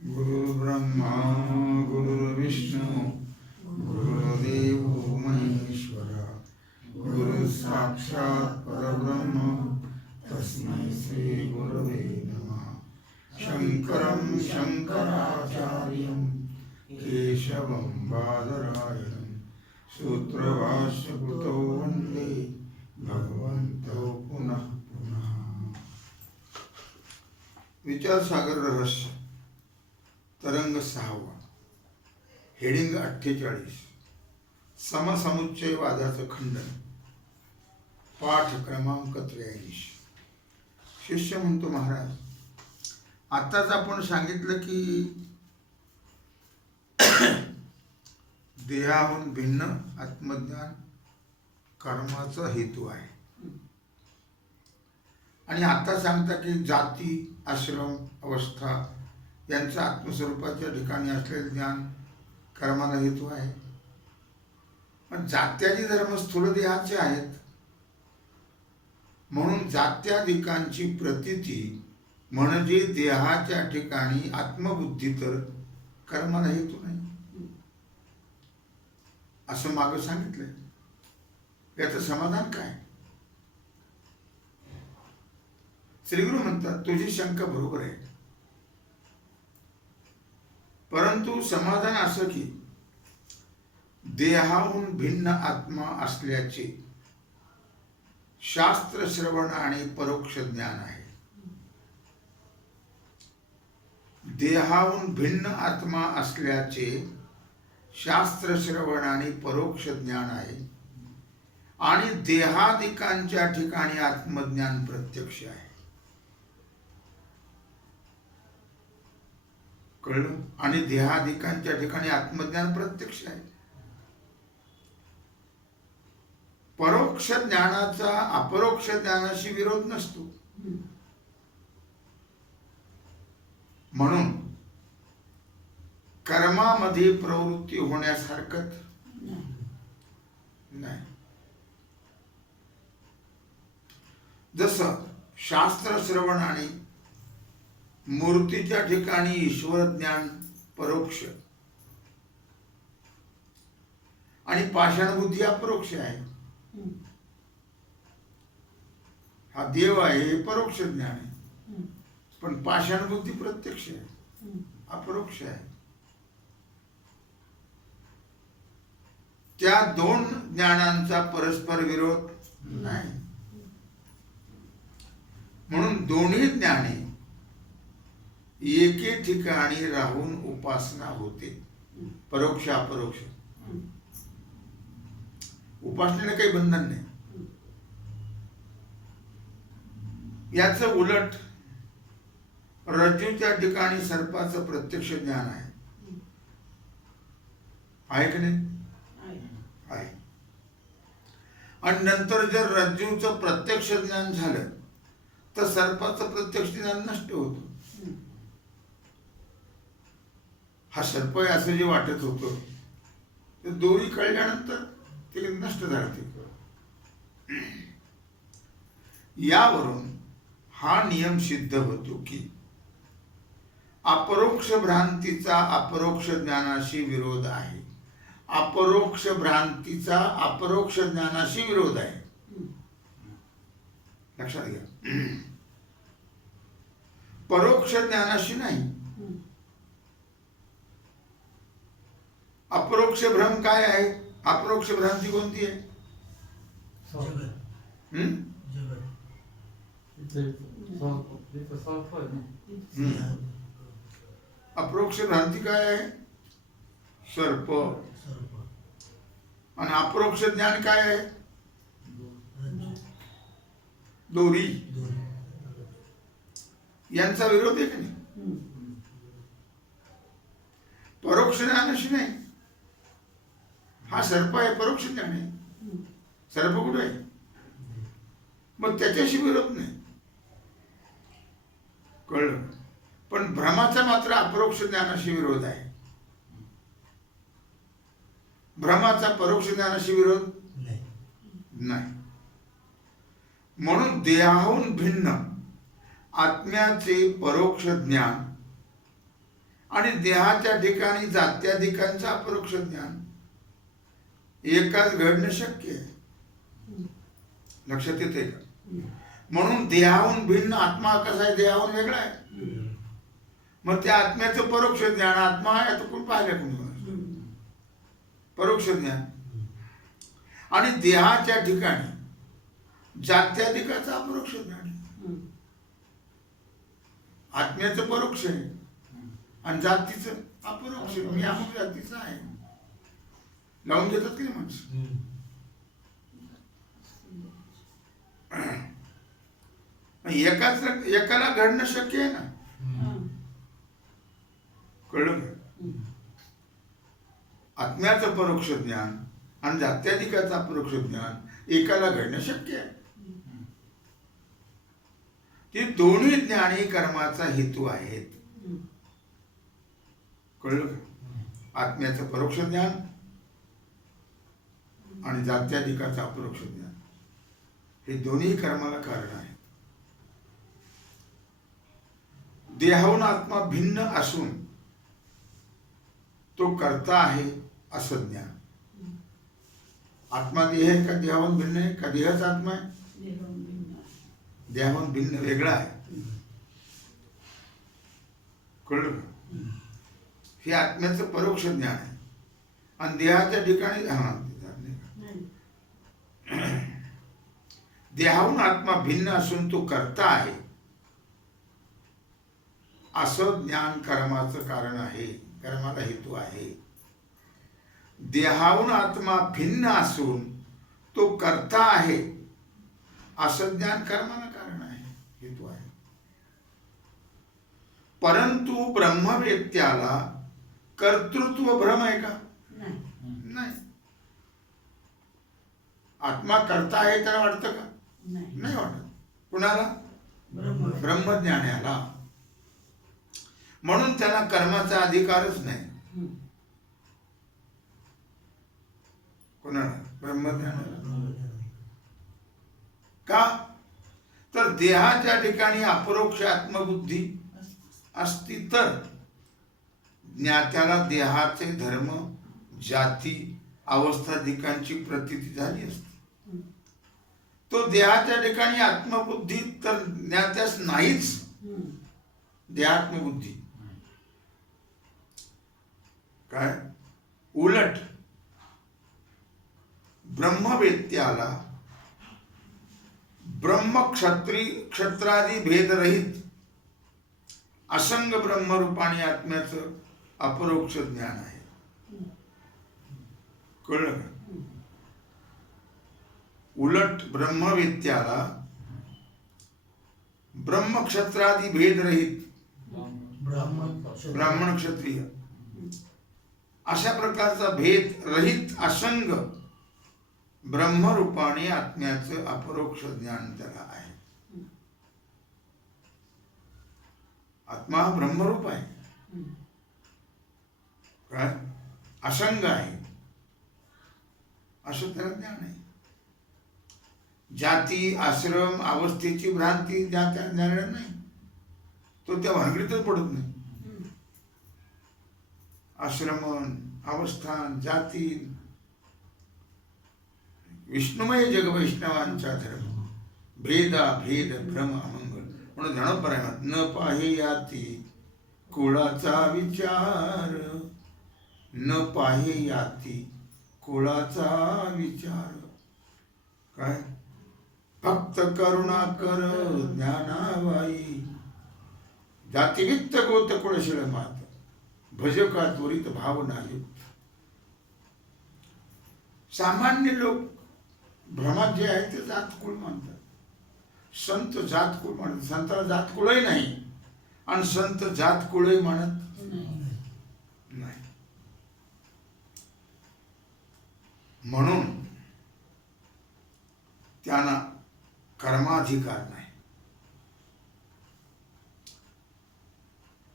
गुरुर्ब्रह्मा गुरुर्विष्णू गुरुर्देवो महेश्वरा गुरुसाक्षात् परब्रह्म तस्मै श्री गुरवे नमः। शंकरं शंकराचार्यं केशवं बादरायणं सूत्रभाष्यकृतौ वन्दे भगवन्तौ पुनः पुनः। विचारसागर रहस्य तरंग 6 हेडिंग 48 समसमुच्चय वादाचं खंडन पाठ क्रमांक 83। शिष्य म्हणतो, महाराज आताच आपण सांगितलं की देहाहून भिन्न आत्मज्ञान कर्माचा हेतू आहे, आणि आता सांगता की जाती आश्रम अवस्था यांचं आत्मस्वरूपाच्या ठिकाणी असलेले ज्ञान कर्माला हेतू आहे। पण जात्यादी धर्म स्थूल देहाचे आहेत, म्हणून जात्याधिकांची प्रतीती म्हणजे देहाच्या ठिकाणी आत्मबुद्धी तर कर्माला हेतू नाही असं मागं सांगितलंय। याचं समाधान काय? श्रीगुरु म्हणतात, तुझी शंका बरोबर आहे, परंतु समाधान असं की देहाहून भिन्न आत्मा असल्याचे शास्त्र श्रवण आणि परोक्ष ज्ञान आहे। देहाहून भिन्न आत्मा असल्याचे शास्त्र श्रवण आणि परोक्ष ज्ञान आहे, आणि देहादिकांच्या ठिकाणी आत्मज्ञान प्रत्यक्ष आहे। कळलं? आणि देहादिकांच्या ठिकाणी आत्मज्ञान प्रत्यक्ष आहे। परोक्ष ज्ञानाचा अपरोक्ष ज्ञानाशी विरोध नसतो, म्हणून कर्मामध्ये प्रवृत्ती होण्यास हरकत नाही। जसं शास्त्र श्रवण आणि मूर्तीच्या ठिकाणी ईश्वर ज्ञान परोक्ष आणि पाषाणबुद्धी अपरोक्ष आहे। हा देव आहे हे परोक्ष ज्ञान आहे, पण पाषाणबुद्धी प्रत्यक्ष आहे, अपरोक्ष आहे। त्या दोन ज्ञानांचा परस्पर विरोध नाही, म्हणून दोन्ही ज्ञाने एके ठिकाणी राहून उपासना होते, परोक्ष अपरोक्ष। उपासनेला काही बंधन नाही। याच उलट रज्जूच्या ठिकाणी सर्पाचं प्रत्यक्ष ज्ञान आहे की नाही? आहे। आणि नंतर जर रज्जूचं प्रत्यक्ष ज्ञान झालं तर सर्पाचं प्रत्यक्ष ज्ञान नष्ट होतं। हा सर्प आहे असं जे वाटत होतं ते दोरी कळल्यानंतर ते नष्ट झालं। ते यावरून हा नियम सिद्ध होतो की अपरोक्ष भ्रांतीचा अपरोक्ष ज्ञानाशी विरोध आहे, अपरोक्ष भ्रांतीचा अपरोक्ष ज्ञानाशी विरोध आहे। लक्षात घ्या, परोक्ष ज्ञानाशी नाही। अपरोक्ष भ्रम काय आहे? अपरोक्ष भ्रांती कोणती आहे? अपरोक्ष भ्रांती काय आहे? सर्प। आणि अपरोक्ष ज्ञान काय आहे? दोरी। यांचा विरोध आहे की नाही? परोक्ष ज्ञानाशी नाही। हा सर्प आहे, परोक्ष ज्ञान आहे। सर्प कुठे आहे? मग त्याच्याशी विरोध नाही। कळलं? पण भ्रमाचा मात्र अपरोक्ष ज्ञानाशी विरोध आहे। भ्रमाचा परोक्ष ज्ञानाशी विरोध नाही। म्हणून देहाहून भिन्न आत्म्याचे परोक्ष ज्ञान आणि देहाच्या ठिकाणी जात्याधिकांचं अपरोक्ष ज्ञान एकाच घडणं शक्य आहे. लक्षात येते का? म्हणून देहाहून भिन्न आत्मा कसा आहे, देहाहून वेगळा आहे. मग त्या आत्म्याचं परोक्ष ज्ञान, आत्मा आहे आता कोण पाहिलं कोणी, परोक्ष ज्ञान. आणि देहाच्या ठिकाणी जात्याधिकाचं अपरोक्ष ज्ञान. आत्म्याचं परोक्ष आहे आणि जातीचं अपरोक्ष. मी अमुक जातीचा आहे लावून घेतात की माणसं. एकाला घडणं शक्य आहे ना. कळलं का? आत्म्याचं परोक्ष ज्ञान आणि जात्याधिकाचं अपरोक्ष ज्ञान एकाला घडणं शक्य आहे. ती दोन्ही ज्ञानी कर्माचा हेतू आहेत. कळलं का? आत्म्याचं परोक्ष ज्ञान आणि जात्याधिकाचं अपरोक्ष ज्ञान हे दोन्ही कर्माला कारण आहे. देहाहून आत्मा भिन्न असून तो कर्ता आहे असं ज्ञान. आत्मा देह आहे का देहाहून भिन्न आहे, का देहच आत्मा आहे? देहाहून भिन्न वेगळा आहे. कळलं का? हे आत्म्याचं परोक्ष ज्ञान आहे. आणि देहाच्या ठिकाणी देहाहून आत्मा भिन्न असून तो कर्ता आहे असं ज्ञान कर्माचं कारण आहे, कर्माला हेतू आहे. देहाहून आत्मा भिन्न असून तो कर्ता आहे असं ज्ञान कर्माला कारण आहे, हेतू आहे. परंतु ब्रह्मवेत्याला कर्तृत्व भ्रम आहे का? नाही. आत्मा कर्ता आहे त्याला वाटतं का? नाही वाटत. कुणाला? ब्रह्मज्ञानाला. म्हणून त्याला कर्माचा अधिकारच नाही. कोणाला? ब्रह्मज्ञानाला. का? तर देहाच्या ठिकाणी अपरोक्ष आत्मबुद्धी असती तर ज्ञात्याला देहाचे धर्म, जाती, अवस्थाधिकांची प्रतीती झाली असती. तो देहाच्या ठिकाणी आत्मबुद्धी तर ज्ञात्यास नाहीच. देहात्मबुद्धी काय? उलट ब्रह्मवेत्याला क्षत्रादी भेदरहित असंग ब्रह्मरूपाने आत्म्याचं अपरोक्ष ज्ञान आहे. कळलं का? उलट ब्रह्मवेत्याला ब्रह्मक्षत्रादी भेदरहित ब्राह्मण क्षत्रिय अशा प्रकारचा भेद रहित असंग ब्रह्मरूपाने आत्म्याचं अपरोक्ष ज्ञान त्याला आहे. आत्मा हा ब्रह्मरूप आहे. काय? असंग आहे असं त्याला ज्ञान आहे. जाती, आश्रम, अवस्थेची भ्रांती ज्या त्या ज्ञानाला नाही. तो त्या भानगडीतच पडत नाही. आश्रमन, अवस्थान, जाती, विष्णुमय जग वैष्णवांचा धर्म, भेदा भेद भ्रम अमंगल. म्हणून ज्ञानोपरायणात न पाहे याती कुळाचा विचार, न पाहे याती कुळाचा विचार. काय? फक्त करुणा कर ज्ञानाबाई, जातिवित्त गोत कुळशीळ मात, भजका त्वरित भावनायुक्त. सामान्य लोक भ्रमात जे आहे ते जातकुळ मानतात. संत जातकुळ मानतात. संताला जातकुळही नाही आणि संत जातकुळही मानत नाही. म्हणून त्यांना कर्माधिकार नाही.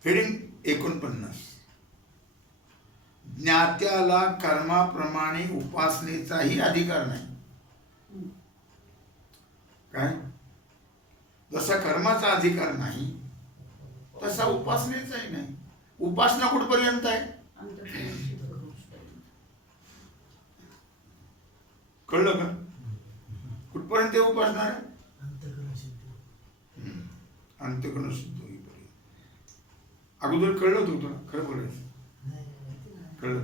हेडिंग 49. ज्ञात्याला कर्माप्रमाणे उपासनेचाही अधिकार नाही. काय? जसा कर्माचा अधिकार नाही तसा उपासनेचाही नाही. उपासना कुठपर्यंत आहे? कळलं का? कुठपर्यंत उपासना आहे? अंतःकरण शुद्ध होईपर्यंत. अगोदर कळलं होतं तुला? खरं बोलायचं कळलं?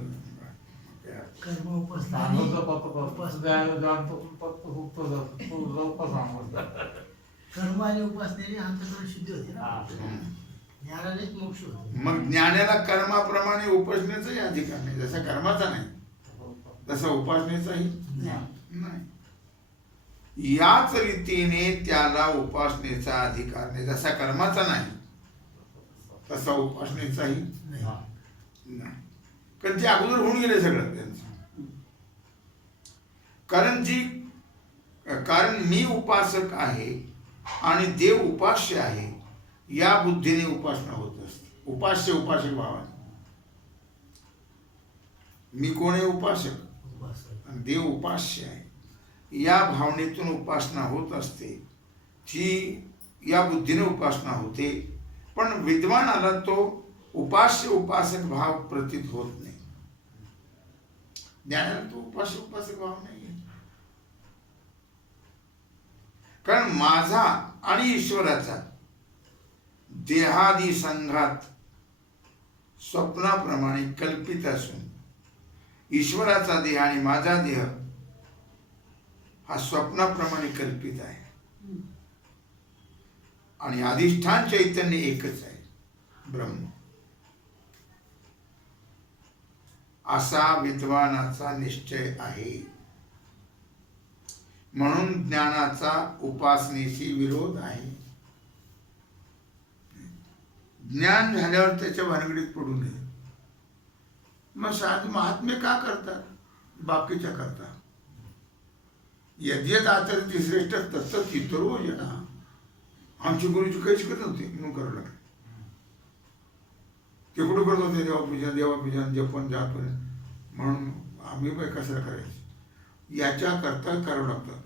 कर्म आणि उपासनेने अंतःकरण शुद्धी होते ना, ज्ञानानेच मोक्ष होतो. मग ज्ञानाला कर्माप्रमाणे उपासनेचाही अधिकार नाही. जसा कर्माचा नाही तसा उपासनेचाही नाही. याच रीतीने त्याला उपासनेचा अधिकार नाही. जसा कर्माचा नाही तसा उपासनेचाही नाही. कारण ते अगोदर होऊन गेले सगळं त्यांचं. कारण मी उपासक आहे आणि देव उपास्य आहे या बुद्धीने उपासना होत असते. उपास्य उपासक भावाने. मी कोण आहे? उपासक. आणि देव उपास्य आहे या भावनेतून उपासना होत असते. जी या बुद्धीने उपासना होते. पण विद्वानाला तो उपास्य उपासक भाव प्रतीत होत नाही. ज्ञानाला तो उपास्य उपासक भाव नाही. कारण माझा आणि ईश्वराचा देहादी संघात स्वप्नाप्रमाणे कल्पित असून ईश्वराचा देह आणि माझा देह हा स्वप्नाप्रमाणे कल्पित आहे. आणि अधिष्ठान चैतन्य एकच आहे, ब्रह्म. असा विद्वानाचा निश्चय आहे. म्हणून ज्ञानाचा उपासनेशी विरोध आहे. ज्ञान झाल्यावर त्याच्या भानगडीत पडू नये. मग साधू महात्मे का करतात? बाकीच्या करता. यद्यत आचरती श्रेष्ठ तत्त इतरो जना. आमचे गुरुजी काही शिकत नव्हते म्हणून करावं लागले. ते कुठं करत होते? देवापूजन जपन जापन. म्हणून आम्ही बाय कशाला करायचं? याच्या करता करावं लागतं.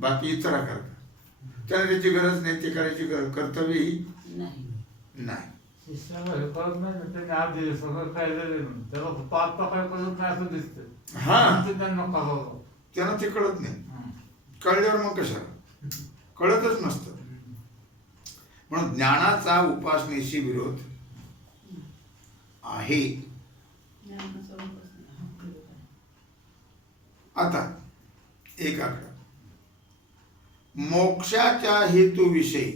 बाकी इतरा करता त्याला त्याची गरज नाही. ते करायची कर्तव्यही नाही. हा त्यांना ते कळत नाही. कळल्यावर मग कशाला? कळतच नसतं. म्हणून ज्ञानाचा उपासनेशी विरोध आहे. आता एक आकडा. मोक्षाच्या हेतूविषयी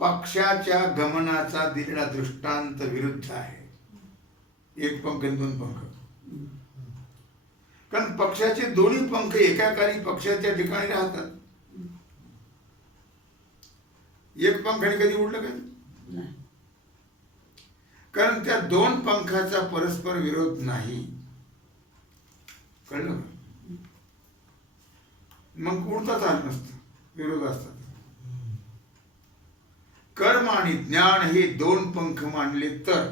पक्षाच्या गमनाचा दिलेला दृष्टांत विरुद्ध आहे. एक पंख आणि दोन पंख. कारण पक्षाचे दोन्ही पंख एकाकारी पक्षाच्या ठिकाणी राहतात. एक पंखाने कधी उडलं कधी? कारण त्या दोन पंखाचा परस्पर विरोध नाही. कळलं? मग उडताच आलं नसतं. विरोध असतात. कर्म आणि ज्ञान हे दोन पंख मानले तर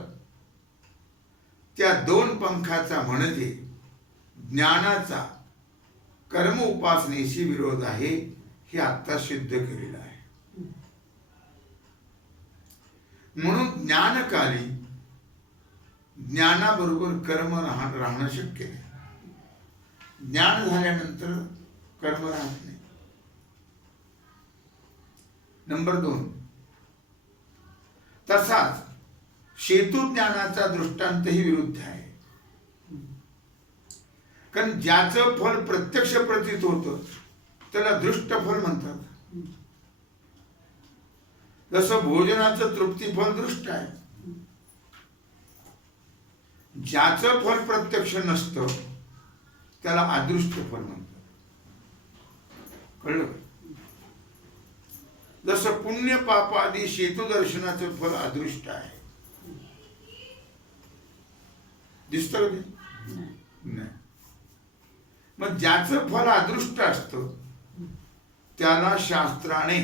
त्या दोन पंखाचा म्हणजे ज्ञानाचा कर्म उपासनेशी विरोध आहे हे आता सिद्ध केलेलं आहे. म्हणून ज्ञानकाली ज्ञानाबरोबर कर्म राहणं शक्य नाही. ज्ञान झाल्यानंतर कर्म राहत नाही. नंबर 2, तसाच शेतुज्ञानाचा दृष्टांतही विरुद्ध आहे. कारण ज्याचं फल प्रत्यक्ष प्रतीत होतं त्याला दृष्ट फल म्हणतात. जसं भोजनाचं तृप्तिफल दृष्ट आहे. ज्याचं फल प्रत्यक्ष नसतं त्याला अदृष्ट फल म्हणतात. कळलं? जसं पुण्य पापादी शेतुदर्शनाचं फल अदृष्ट आहे. दिसतं का? नाही. मग ज्याचं फल अदृष्ट असतं त्याला शास्त्राने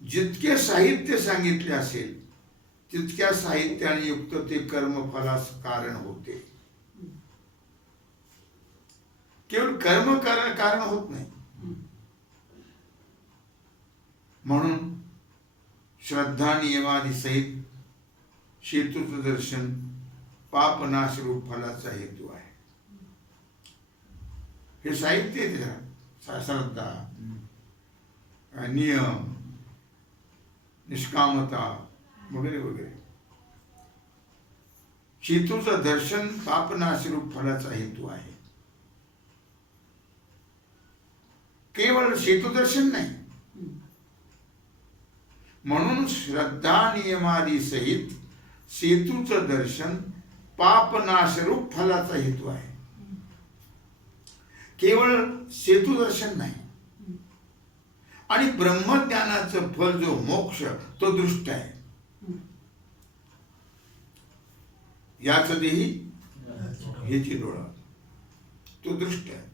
जितके साहित्य सांगितले असेल तितक्या साहित्याने युक्त ते कर्मफलास कारण होते. केवळ कर्म कारण होत नाही. म्हणून श्रद्धा नियमादी सहित सेतूचं दर्शन पापनाश रूप फलाचा हेतू आहे. हे साहित्य आहे त्याला, श्रद्धा, नियम, निष्कामता वगैरे वगैरे. सेतूचं दर्शन पापनाश रूप फलाचा हेतू आहे. केवळ सेतू दर्शन नाही, म्हणून श्रद्धा नियमादी सहित सेतूचं दर्शन पापनाशरूप फलाचा हेतू आहे. केवळ सेतू दर्शन नाही, आणि ब्रह्मज्ञानाचं फल जो मोक्ष तो दृष्ट आहे. याच देही हेची डोळा, तो दृष्ट आहे.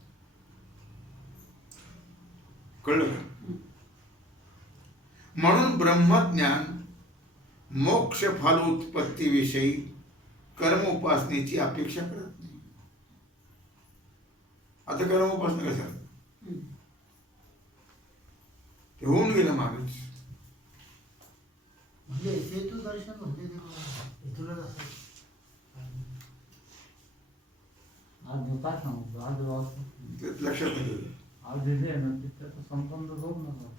कळलं का? म्हणून ब्रह्मज्ञान मोक्ष फलोत्पत्तीविषयी कर्म उपासनेची अपेक्षा करत नाही. आता कर्म उपासना कशा ते होऊन गेलं मागच. म्हणजे सेतू दर्शन म्हणजे हेतूला असं आज काय सांगतो आज लक्षात नाही. आज दिले ना त्याचा संबंध होत नका.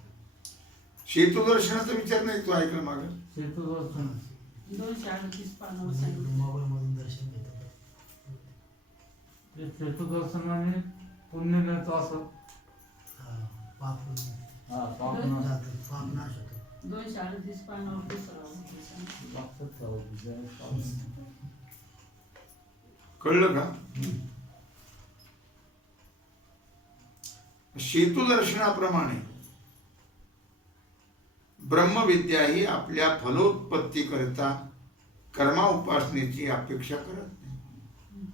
सेतू दर्शनाचा विचार नाही तो ऐकलं माग. सेतू दर्शन 238 पानावर सांगितलं. मोबाईल मधून दर्शन घेतात. ते सेतू दर्शनाने पुण्य मिळतो असं. पाप हा पाप नाश जातं, पाप नाश होतो. 238 पानावर दुसरा होता सांगितलं. लक्षात ठेवा. जय स्वामी. कळलं का? सेतू दर्शनाप्रमाणे ब्रह्मविद्या ही आपल्या फलोत्पत्ती करता कर्मा उपासनेची अपेक्षा करत नाही.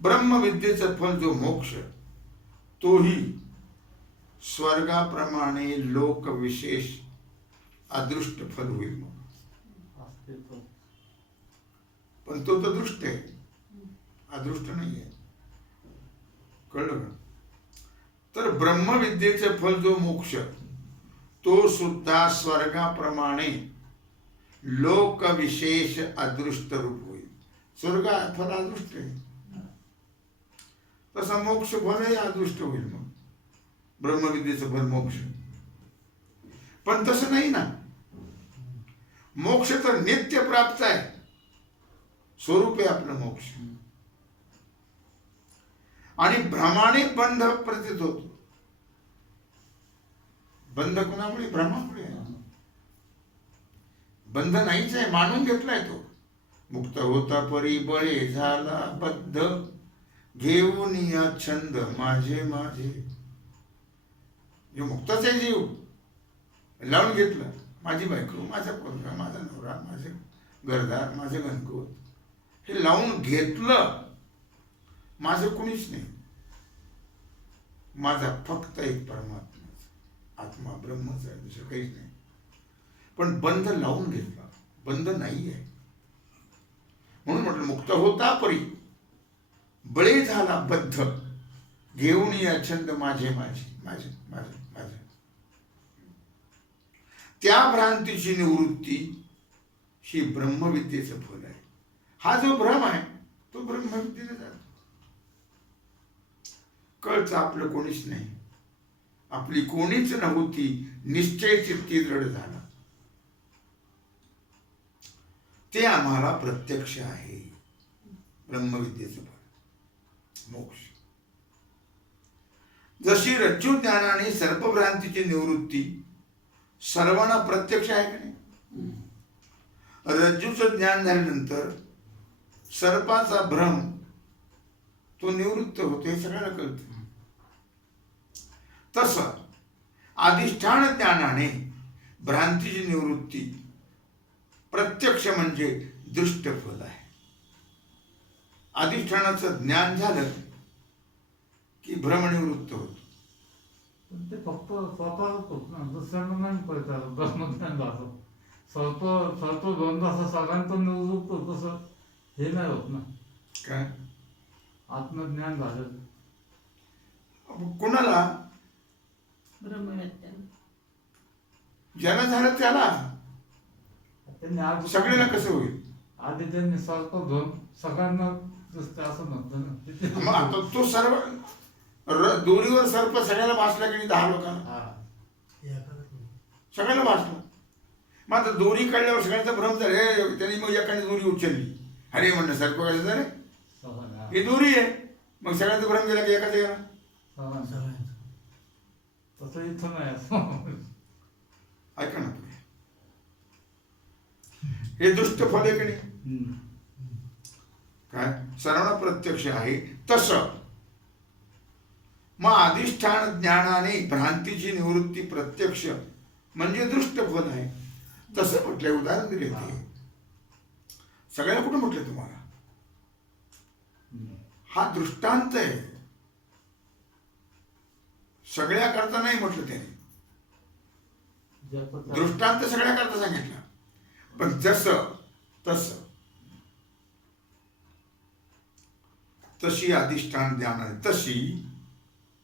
ब्रह्मविद्येचं फल जो मोक्ष तोही स्वर्गाप्रमाणे लोक विशेष अदृष्ट फल होईल. पण तो तर दृष्ट आहे, अदृष्ट नाही आहे. कळलं का? तर ब्रह्मविद्येचे फल जो मोक्ष तो सुद्धा स्वर्गाप्रमाणे लोक विशेष अदृष्ट रूप होईल. स्वर्ग फल अदृष्ट आहे, तसा मोक्ष फलही अदृष्ट होईल. मग ब्रह्मविद्येचं फल मोक्ष, पण तसं नाही ना. मोक्ष तर नित्य प्राप्त आहे, स्वरूप आहे आपलं मोक्ष. आणि भ्रमाने बंध प्रतीत होतो. बंध कोणामुळे? भ्रमामुळे. बंध नाहीच आहे, मानून घेतलाय तो. मुक्त होता परी बळे झाला बद्ध, घेऊन या छंद माझे माझे. जो मुक्तच आहे जीव, लावून घेतलं माझी बायको, माझा पोरगा, माझा नवरा, माझे घरदार, माझे गणकोत, हे लावून घेतलं. माझं कुणीच नाही, माझा फक्त एक परमात्मा, आत्मा ब्रह्मच आहे, दुसरं काहीच नाही. पण बंध लावून घेतला, बंध नाही आहे. म्हणून म्हटलं मुक्त होता परी बळे झाला बद्ध, घेऊन या छंद माझे माझे माझे माझे माझे. त्या भ्रांतीची निवृत्ती ही ब्रह्मविद्येचं फल आहे. हा जो भ्रम आहे तो ब्रह्मविद्येने जातो. कळतं आपलं कोणीच नाही, आपली कोणीच नव्हती, निश्चय चित्ती दृढ झाला. ते आम्हाला प्रत्यक्ष आहे. ब्रह्मविद्येचं फल मोक्ष. जशी रज्जू ज्ञानाने सर्पभ्रांतीची निवृत्ती सर्वांना प्रत्यक्ष आहे की नाही. रज्जूचं ज्ञान झाल्यानंतर सर्पाचा भ्रम तो निवृत्त होतो, हे सगळ्यांना कळतं. तसं अधिष्ठान ज्ञानाने भ्रांतीची निवृत्ती प्रत्यक्ष म्हणजे दृष्ट फल आहे. अधिष्ठानाचं ज्ञान झालं की भ्रमनिवृत्त होतो. ते फक्त स्वतःच होत ना, दुसऱ्यांना नाही कळतं. ब्रह्मज्ञान झालं स्वतः बंद असं सगळ्यांचं निवृत्त होत, तसं हे नाही होत ना. काय आत्मज्ञान झालं कुणाला? ब्रह्मविद्या ज्याला झालं त्याला, त्यांनी आधी सगळ्याला कसं होईल? आधी त्यांनी सर्प घेऊन सगळ्यांना दिसतं असं म्हणतो मग ना. आता तो सर्व दोरीवर सर्प सगळ्याला भासला की नाही? 10 लोकांना हा. या करत नाही. सगळ्याला भासला. मग आता दोरी काढल्यावर सगळ्यांचा भ्रम झाला. त्यांनी मग एकाने दोरी उचलली, अरे म्हणलं सर्प कसं झालं, सगळ्यांना. ही दोरी आहे. मग सगळ्यांचा भ्रम गेला की एकाच गेला. सगळ्यांना. सगळ्यांचं. तसं इथं नाही असं. ऐका ना तुम्ही, हे दुष्ट फल आहे की नाही? हम्म. काय सर्वांना प्रत्यक्ष आहे तसं मग अधिष्ठान ज्ञानाने भ्रांतीची निवृत्ती प्रत्यक्ष म्हणजे दृष्ट फल आहे. तसं म्हटलंय, उदाहरण दिले ते. सगळ्याला कुठं म्हटलं तुम्हाला? हम्म. हा दृष्टांत आहे, सगळ्या करता नाही म्हटलं त्याने. ज्याचं त्या- दृष्टांत सगळ्या करता सांगितला, पण जसं तसं तशी अधिष्ठान ज्ञानाने, तशी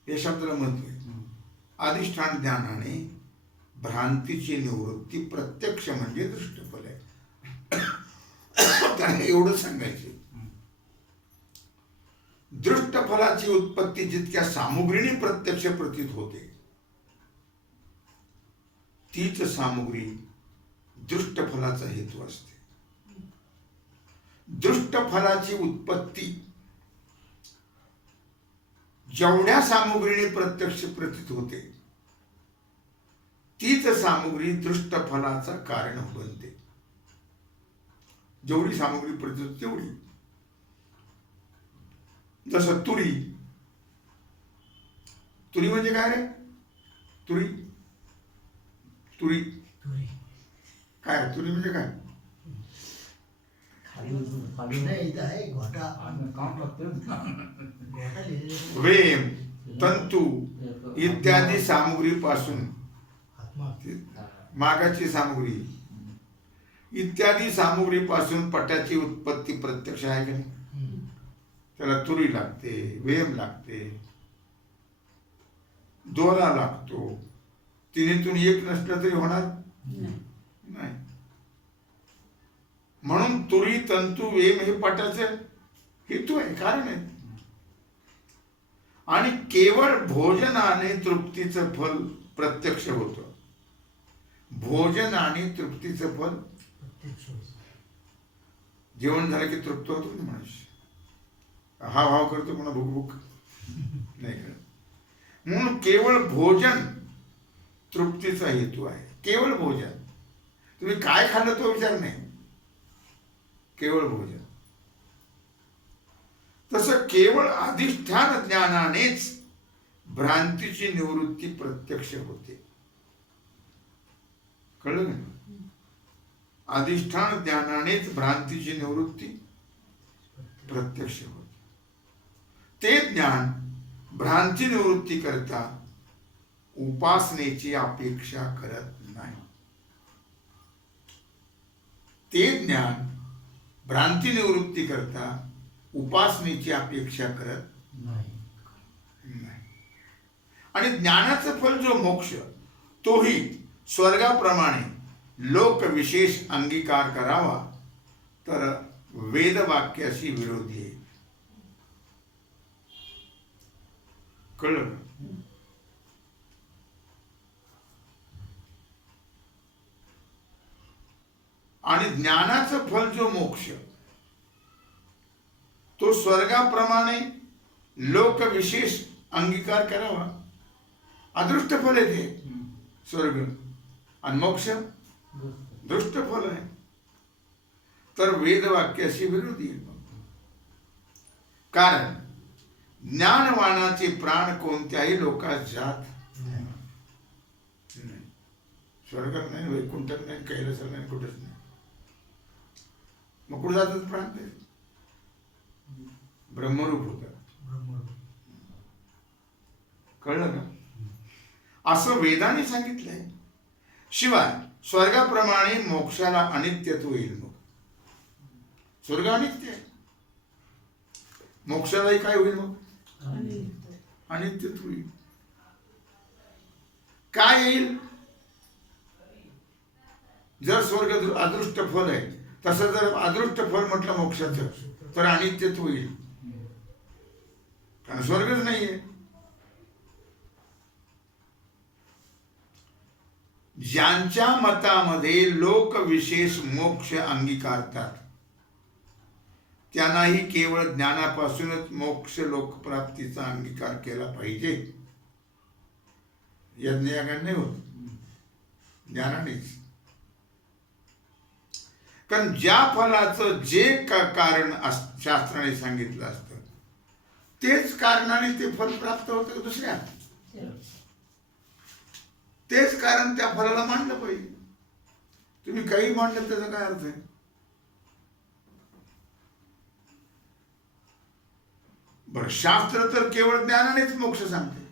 या शब्दाला महत्व आहे. हम्म. अधिष्ठान ज्ञानाने भ्रांतीची निवृत्ती प्रत्यक्ष म्हणजे दृष्टफल आहे. त्याला एवढं सांगायचे. दृष्टफलाची उत्पत्ती जितक्या सामुग्रीने प्रत्यक्ष प्रतीत होते, तीच सामुग्री दृष्टफलाचा हेतू असते. दृष्टफलाची उत्पत्ती जेवढ्या सामुग्रीने प्रत्यक्ष प्रतीत होते, तीच सामुग्री दृष्टफलाचं कारण बनते. जेवढी सामुग्री प्रतीत होते तेवढी. जसं तुरी, तुरी म्हणजे काय रे? तुरी तुरी तुरी. काय? तुरी म्हणजे काय? नाही, इथं आहे घोटा. आणि काम लागते ना. घोटा लिहिलेला. वेम, तंतू इत्यादी सामुग्रीपासून, आत्मा. मागाची सामुग्री इत्यादी सामुग्रीपासून पटाची उत्पत्ती प्रत्यक्ष आहे की नाही? हम्म. त्याला तुरी लागते, वेम लागते, दोरा लागतो. तिन्हीतून एक नसलं तरी होणार नाही. म्हणून तुरी, तंतू, वेम हे पटाचं हेतू आहे, कारण आहे. आणि केवळ भोजनाने तृप्तीचं फल प्रत्यक्ष होतं. भोजन आणि तृप्तीचं फल, प्रत्यक्ष होतं. जेवण झालं की तृप्त होतो ना मनुष्य. हा भाव करतो पुन्हा भूक भूक नाही करत. म्हणून केवळ भोजन तृप्तीचा हेतू आहे. केवळ भोजन, तुम्ही काय खाल्लं तो विचार नाही, केवळ भोजन. तसं केवळ अधिष्ठान ज्ञानानेच भ्रांतीची निवृत्ती प्रत्यक्ष होते. कळलं ना? अधिष्ठान ज्ञानानेच भ्रांतीची निवृत्ती प्रत्यक्ष होते. ते ज्ञान भ्रांती निवृत्ती करता उपासनेची अपेक्षा करत नाही. ते ज्ञान भ्रांती निवृत्ती करता उपासनेची अपेक्षा करत नाही. नाही. आणि ज्ञानाचं फल जो मोक्ष, तोही स्वर्गाप्रमाणे लोक विशेष अंगीकार करावा तर वेदवाक्याशी विरोधी आहे. कळलं का? आणि ज्ञानाचं फल जो मोक्ष, तो स्वर्गाप्रमाणे लोक विशेष अंगीकार करावा. अदृष्ट फल आहे ते स्वर्ग, आणि मोक्ष दृष्ट फल आहे. तर वेदवाक्याशी विरोधी आहे. कारण ज्ञानवानाचे प्राण कोणत्याही लोकात जात नाही. स्वर्गात नाही, वैकुंठात नाही, कैलासात नाही, कुठंच नाही. मग कुठं जातात प्राण? ते ब्रह्मरूप होतात. ब्रह्मरूप. कळलं का? असं वेदाने सांगितलंय. शिवाय स्वर्गाप्रमाणे मोक्षाला अनित्यत्व येईल. मग स्वर्ग अनित्य आहे, मोक्षालाही काय होईल? मग अनित्यत्व येईल. काय येईल? जर स्वर्ग अदृष्ट फल आहे, तसं जर अदृष्ट फल म्हटलं मोक्षाचं तर अनित्यत्व होईल, कारण स्वर्गच नाहीये. ज्यांच्या मतामध्ये लोक विशेष मोक्ष अंगीकारतात त्यांनाही केवळ ज्ञानापासूनच मोक्ष लोकप्राप्तीचा अंगीकार केला पाहिजे. यज्ञयागाने नाही होत, ज्ञानानेच. कारण ज्या फलाचं जे कारण शास्त्राने सांगितलं असतं तेच कारणाने ते फल प्राप्त होतं दुसऱ्या, तेच कारण त्या फलाला मानलं पाहिजे. तुम्ही काही मांडलं त्याचा काय अर्थ आहे? बरं, शास्त्र तर केवळ ज्ञानानेच मोक्ष सांगते.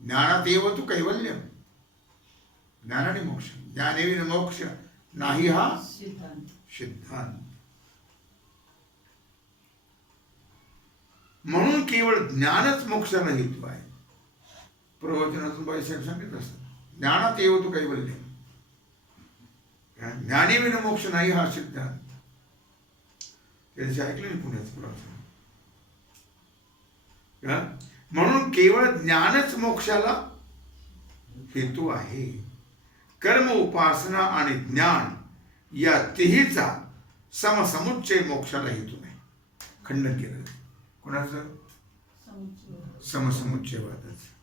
ज्ञानात एव तू कैवल्यम, ज्ञानाने मोक्ष, ज्ञानेविन मोक्ष नाही हा सिद्धांत. म्हणून केवळ ज्ञानच मोक्षाला हेतू आहे. प्रवचनातून बाईसाहेब सांगितलं असतं, ज्ञानात एव तू कैवल्यम, ज्ञानेविन मोक्ष नाही हा सिद्धांत. त्यांचे ऐकलं नाही पुण्याचं प्रवचन. म्हणून केवळ ज्ञानच मोक्षाला हेतू आहे. कर्म, उपासना आणि ज्ञान या तिहीचा समसमुच्चय मोक्षाला हेतू नाही. खंडन केलं कोणाचं? समसमुच्चयवादाचं.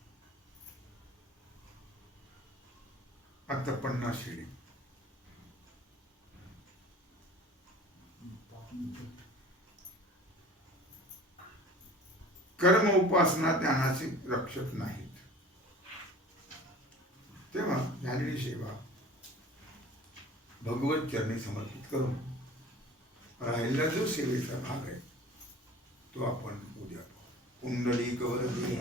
आता 50 शेळी. कर्म, उपासना ज्ञानाचे रक्षक नाहीत. तेव्हा झालेली सेवा भगवत चरणी समर्पित करून राहिलेला जो सेवेचा भाग आहे तो आपण उद्या पाहू. कुंडली कवरती